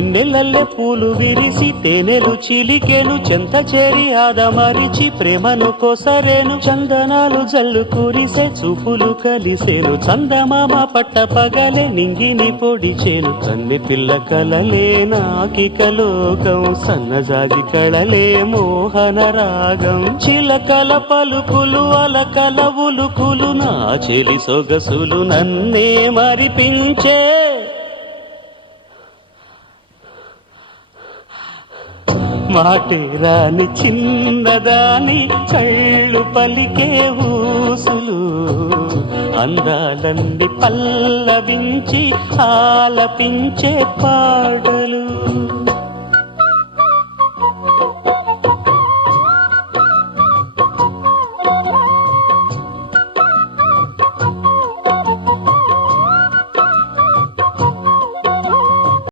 వెన్నెలల్లె పూలు విరిసి తేనెలు చిలికెను చెంత చేరి ఆదమరిచి ప్రేమను కొసరేను చందనాలు జల్లు కురిసే చూపులు కలిసేను చందమామ పట్ట పగలే నింగిని పొడిచేను కన్నె పిల్ల కలలే నాకిక లోకం సన్నజాజి కళలే మోహన రాగం చిలకల పలుకులు అలకల ఉలుకులు నా చెలి సొగసులు నన్నే మరిపించే మాటు రాని చిన్నదాని కళ్ళు పలికే ఊసులు అందాలన్నీ పల్లవించి ఆలపించే పాటలు